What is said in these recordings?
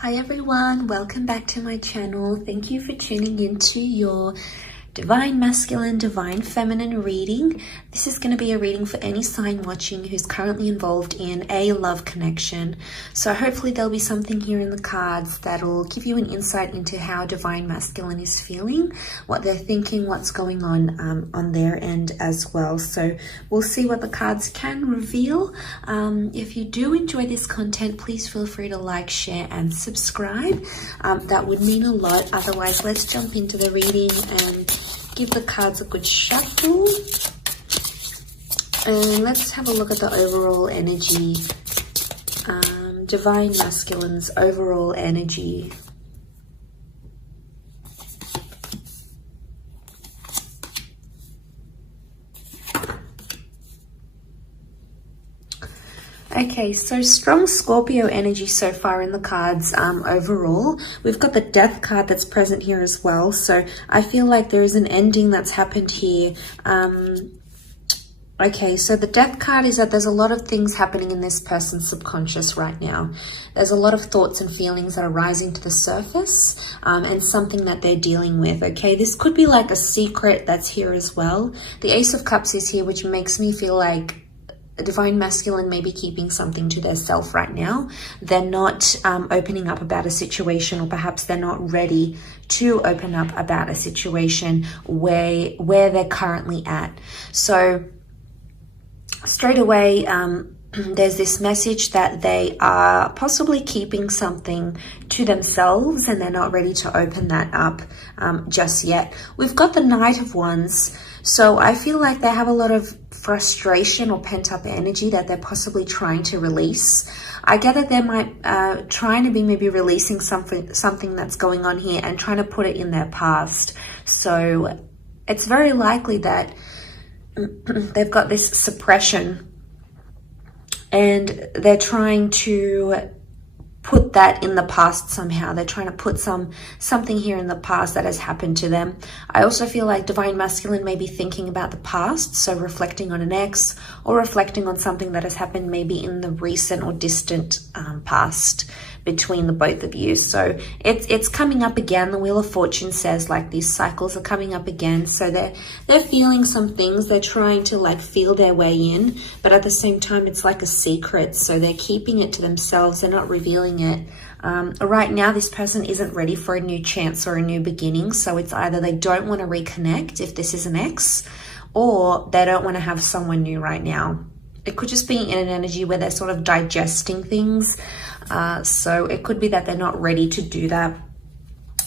Hi everyone, welcome back to my channel. Thank you for tuning into your Divine Masculine, Divine Feminine reading. This is going to be a reading for any sign watching who's currently involved in a love connection. So hopefully there'll be something here in the cards that'll give you an insight into how Divine Masculine is feeling, what they're thinking, what's going on their end as well. So we'll see what the cards can reveal. If you do enjoy this content, please feel free to like, share and subscribe. That would mean a lot. Otherwise, let's jump into the reading and give the cards a good shuffle. And let's have a look at the overall energy. Divine Masculine's overall energy. Okay, so strong Scorpio energy so far in the cards overall. We've got the Death card that's present here as well. So I feel like there is an ending that's happened here. Okay, so the Death card is that there's a lot of things happening in this person's subconscious right now. There's a lot of thoughts and feelings that are rising to the surface and something that they're dealing with, okay? This could be like a secret that's here as well. The Ace of Cups is here, which makes me feel like a Divine Masculine may be keeping something to their self right now. They're not opening up about a situation, or perhaps they're not ready to open up about a situation where they're currently at. So straight away, there's this message that they are possibly keeping something to themselves and they're not ready to open that up just yet. We've got the Knight of Wands. So I feel like they have a lot of frustration or pent-up energy that they're possibly trying to release. I get that they might trying to be maybe releasing something that's going on here and trying to put it in their past. So it's very likely that they've got this suppression and they're trying to put that in the past somehow. They're trying to put something here in the past that has happened to them. I also feel like Divine Masculine may be thinking about the past, so reflecting on an ex or reflecting on something that has happened maybe in the recent or distant past between the both of you. So it's coming up again. The Wheel of Fortune says like these cycles are coming up again. So they're feeling some things. They're trying to like feel their way in, but at the same time it's like a secret. So they're keeping it to themselves. They're not revealing it. Right now this person isn't ready for a new chance or a new beginning. So it's either they don't want to reconnect if this is an ex, or they don't want to have someone new right now. It could just be in an energy where they're sort of digesting things. So it could be that they're not ready to do that.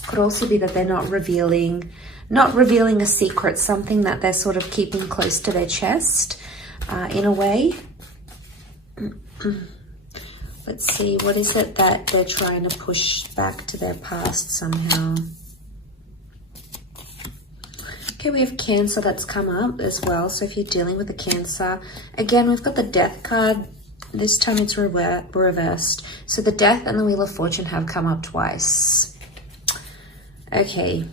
Could also be that they're not revealing a secret, something that they're sort of keeping close to their chest in a way. Let's see, what is it that they're trying to push back to their past somehow? Okay, we have Cancer that's come up as well. So if you're dealing with a Cancer, again, we've got the Death card. This time it's reversed. So the Death and the Wheel of Fortune have come up twice. Okay.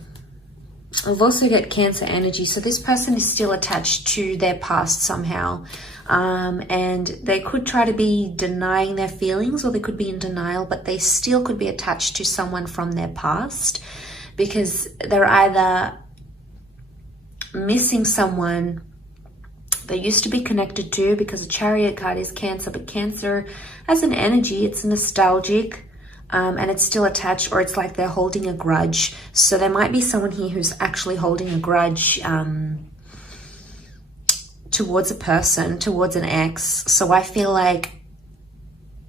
We've also got Cancer energy. So this person is still attached to their past somehow. And they could try to be denying their feelings, or they could be in denial, but they still could be attached to someone from their past, because they're either missing someone they used to be connected to, because the Chariot card is Cancer, but Cancer as an energy, it's nostalgic and it's still attached, or it's like they're holding a grudge. So there might be someone here who's actually holding a grudge towards a person, towards an ex. So I feel like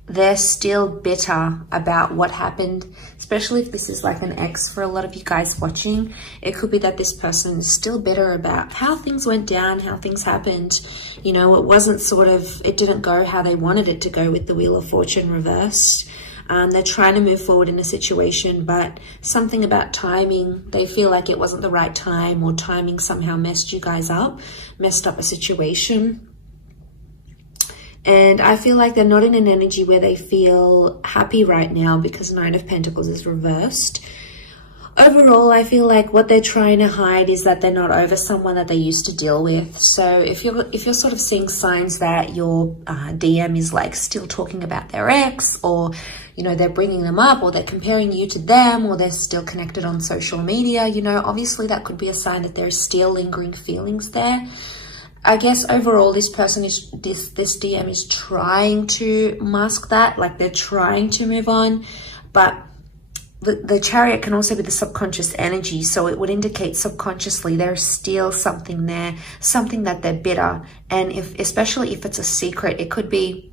they're still bitter about what happened, especially if this is like an ex for a lot of you guys watching. It could be that this person is still bitter about how things went down, how things happened. You know, it didn't go how they wanted it to go with the Wheel of Fortune reversed. They're trying to move forward in a situation, but something about timing, they feel like it wasn't the right time, or timing somehow messed you guys up, messed up a situation. And I feel like they're not in an energy where they feel happy right now, because Nine of Pentacles is reversed. Overall, I feel like what they're trying to hide is that they're not over someone that they used to deal with. So if you're sort of seeing signs that your DM is like still talking about their ex, or you know, they're bringing them up, or they're comparing you to them, or they're still connected on social media, you know, obviously that could be a sign that there's still lingering feelings there. I guess overall this person is, this DM is trying to mask that, like they're trying to move on, but the Chariot can also be the subconscious energy, so it would indicate subconsciously there's still something there, something that they're bitter. And especially if it's a secret, it could be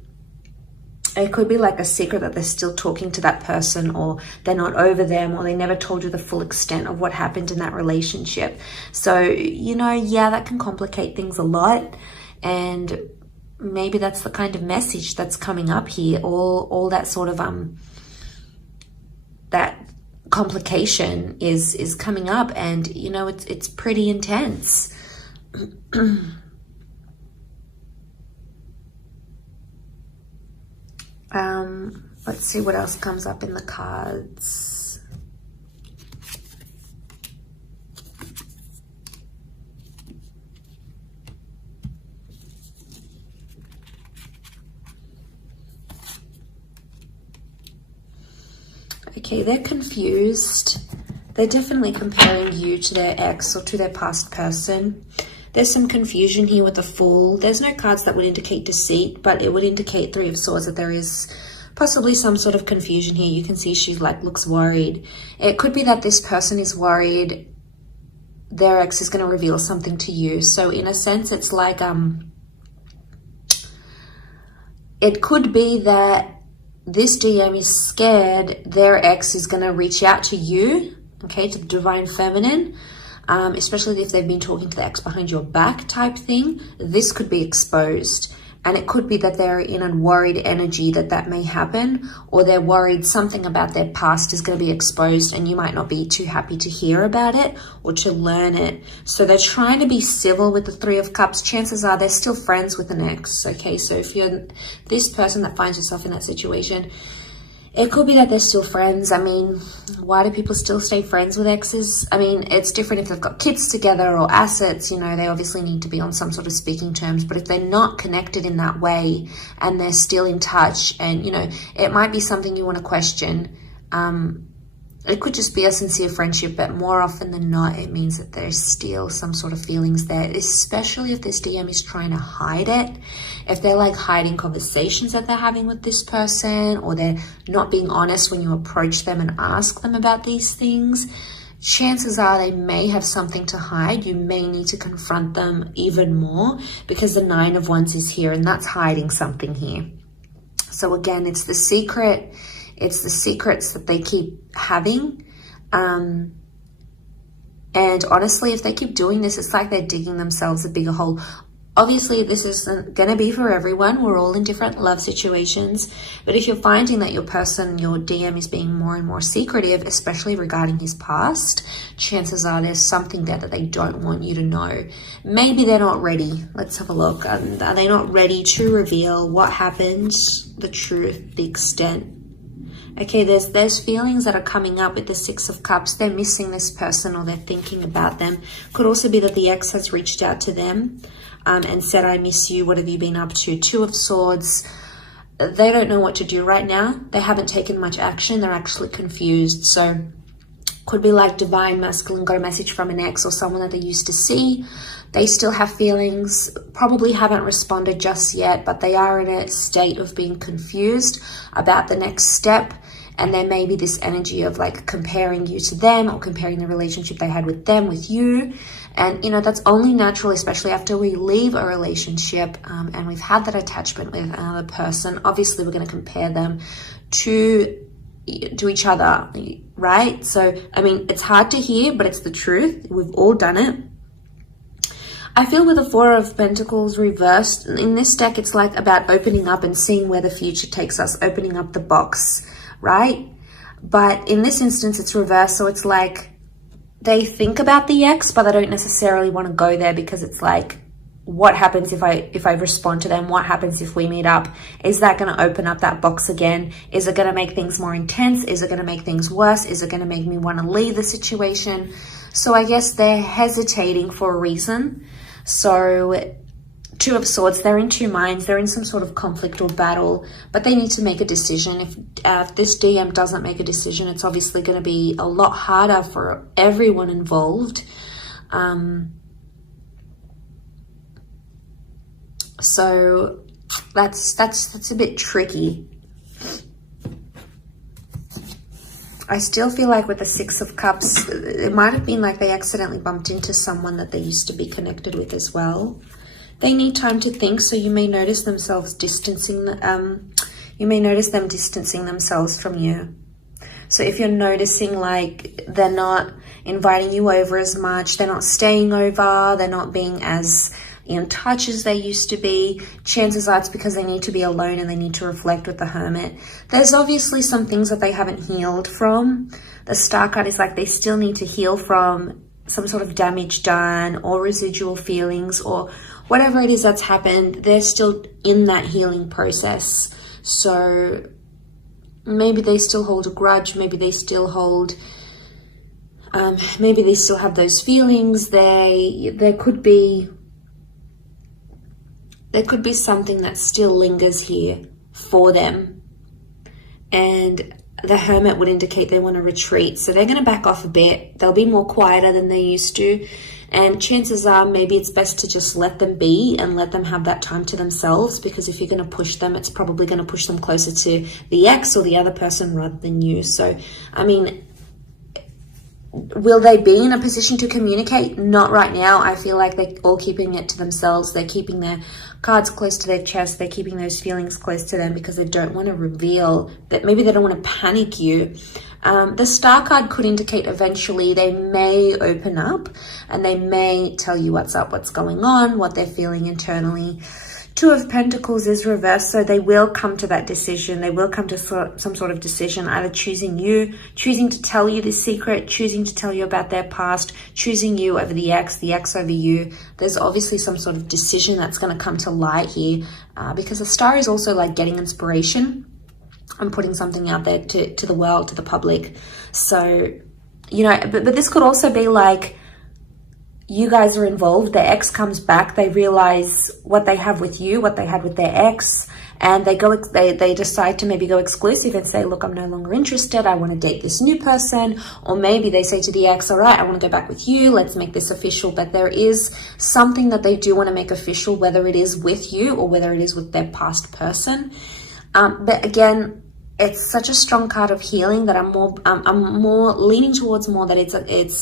like a secret that they're still talking to that person, or they're not over them, or they never told you the full extent of what happened in that relationship. So, you know, yeah, that can complicate things a lot. And maybe that's the kind of message that's coming up here. All that sort of, that complication is coming up, and, you know, it's pretty intense. Let's see what else comes up in the cards. Okay, they're confused. They're definitely comparing you to their ex or to their past person. There's some confusion here with the Fool. There's no cards that would indicate deceit, but it would indicate Three of Swords, that there is possibly some sort of confusion here. You can see she like looks worried. It could be that this person is worried their ex is going to reveal something to you. So in a sense, it's like, it could be that this DM is scared their ex is going to reach out to you, okay, to the Divine Feminine, especially if they've been talking to the ex behind your back type thing. This could be exposed. And it could be that they're in a worried energy that may happen, or they're worried something about their past is going to be exposed and you might not be too happy to hear about it or to learn it. So they're trying to be civil with the Three of Cups. Chances are they're still friends with an ex, okay? So if you're this person that finds yourself in that situation, it could be that they're still friends. I mean, why do people still stay friends with exes? I mean, it's different if they've got kids together or assets, you know, they obviously need to be on some sort of speaking terms. But if they're not connected in that way and they're still in touch, and, you know, it might be something you want to question. It could just be a sincere friendship, but more often than not, it means that there's still some sort of feelings there, especially if this DM is trying to hide it. If they're like hiding conversations that they're having with this person, or they're not being honest when you approach them and ask them about these things, chances are they may have something to hide. You may need to confront them even more, because the Nine of Wands is here, and that's hiding something here. So again, it's the secret. It's the secrets that they keep having. And honestly, if they keep doing this, it's like they're digging themselves a bigger hole. Obviously, this isn't going to be for everyone. We're all in different love situations. But if you're finding that your person, your DM, is being more and more secretive, especially regarding his past, chances are there's something there that they don't want you to know. Maybe they're not ready. Let's have a look. Are they not ready to reveal what happened, the truth, the extent? Okay, there's feelings that are coming up with the Six of Cups. They're missing this person, or they're thinking about them. Could also be that the ex has reached out to them and said, I miss you. What have you been up to? Two of Swords. They don't know what to do right now. They haven't taken much action. They're actually confused. So could be like Divine Masculine got a message from an ex or someone that they used to see. They still have feelings, probably haven't responded just yet, but they are in a state of being confused about the next step. And there may be this energy of like comparing you to them, or comparing the relationship they had with them with you. And, you know, that's only natural, especially after we leave a relationship and we've had that attachment with another person. Obviously, we're going to compare them to each other, right? So, I mean, it's hard to hear, but it's the truth. We've all done it. I feel with the Four of Pentacles reversed, in this deck, it's like about opening up and seeing where the future takes us, opening up the box, right? But in this instance, it's reversed. So it's like they think about the ex, but they don't necessarily want to go there, because it's like, what happens if I respond to them? What happens if we meet up? Is that going to open up that box again? Is it going to make things more intense? Is it going to make things worse? Is it going to make me want to leave the situation? So I guess they're hesitating for a reason. So Two of Swords, they're in two minds. They're in some sort of conflict or battle, but they need to make a decision. If this DM doesn't make a decision, it's obviously going to be a lot harder for everyone involved. So that's a bit tricky. I still feel like with the Six of Cups, it might have been like they accidentally bumped into someone that they used to be connected with as well. They need time to think, so you may notice themselves distancing, you may notice them distancing themselves from you. So if you're noticing like they're not inviting you over as much, they're not staying over, they're not being as in touch as they used to be, chances are it's because they need to be alone and they need to reflect with the Hermit. There's obviously some things that they haven't healed from. The Star card is like they still need to heal from some sort of damage done or residual feelings or whatever it is that's happened. They're still in that healing process. So maybe they still hold a grudge, maybe they still hold, maybe they still have those feelings. There could be something that still lingers here for them. And the Hermit would indicate they want to retreat. So they're going to back off a bit. They'll be more quieter than they used to. And chances are maybe it's best to just let them be and let them have that time to themselves, because if you're going to push them, it's probably going to push them closer to the ex or the other person rather than you. So, I mean, will they be in a position to communicate? Not right now. I feel like they're all keeping it to themselves. They're keeping their cards close to their chest. They're keeping those feelings close to them because they don't want to reveal that. Maybe they don't want to panic you. The Star card could indicate eventually they may open up and they may tell you what's up, what's going on, what they're feeling internally. Two of Pentacles is reversed, so they will come to that decision. They will come to some sort of decision, either choosing you, choosing to tell you this secret, choosing to tell you about their past, choosing you over the ex over you. There's obviously some sort of decision that's going to come to light here, because the Star is also like getting inspiration and putting something out there to the world, to the public. So, you know, but this could also be like, you guys are involved, their ex comes back, they realize what they have with you, what they had with their ex, and they decide to maybe go exclusive and say, look, I'm no longer interested, I want to date this new person. Or maybe they say to the ex, all right, I want to go back with you, let's make this official. But there is something that they do want to make official, whether it is with you or whether it is with their past person. But again, it's such a strong card of healing that I'm more leaning towards more that it's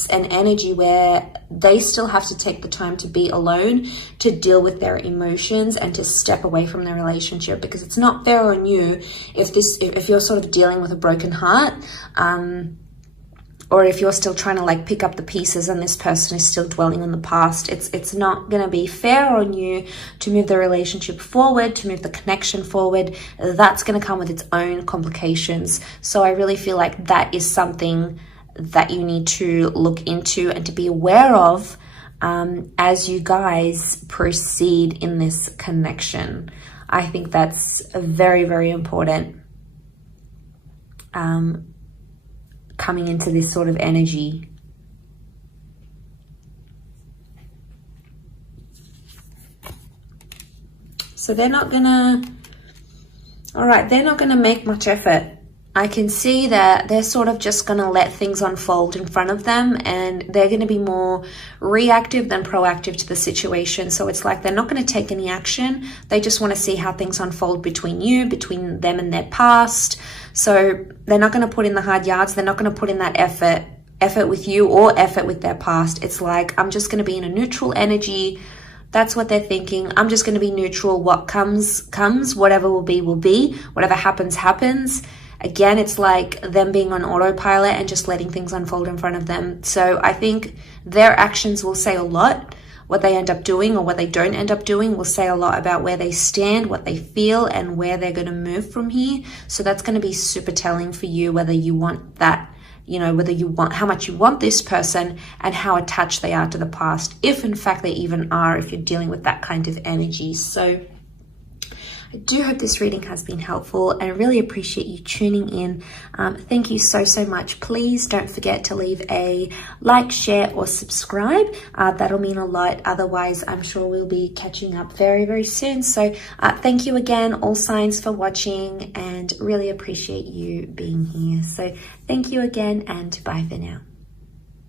an energy where they still have to take the time to be alone, to deal with their emotions and to step away from their relationship, because it's not fair on you if you're sort of dealing with a broken heart, or if you're still trying to like pick up the pieces and this person is still dwelling on the past. It's not going to be fair on you to move the relationship forward, to move the connection forward. That's going to come with its own complications. So I really feel like that is something that you need to look into and to be aware of as you guys proceed in this connection. I think that's very, very important. Coming into this sort of energy. So they're not gonna, all right, they're not gonna make much effort. I can see that they're sort of just gonna let things unfold in front of them, and they're gonna be more reactive than proactive to the situation. So it's like they're not gonna take any action. They just wanna see how things unfold between between them and their past. So they're not going to put in the hard yards. They're not going to put in that effort with you or effort with their past. It's like, I'm just going to be in a neutral energy. That's what they're thinking. I'm just going to be neutral. What comes. Whatever will be. Whatever happens. Again, it's like them being on autopilot and just letting things unfold in front of them. So I think their actions will say a lot. What they end up doing or what they don't end up doing will say a lot about where they stand, what they feel, and where they're going to move from here. So that's going to be super telling for you, whether you want that, you know, whether you want, how much you want this person and how attached they are to the past, if in fact they even are, if you're dealing with that kind of energy. So I do hope this reading has been helpful, and I really appreciate you tuning in. Thank you so much. Please don't forget to leave a like, share, or subscribe. That'll mean a lot. Otherwise, I'm sure we'll be catching up very soon. So thank you again, all signs, for watching, and really appreciate you being here. So thank you again, and bye for now.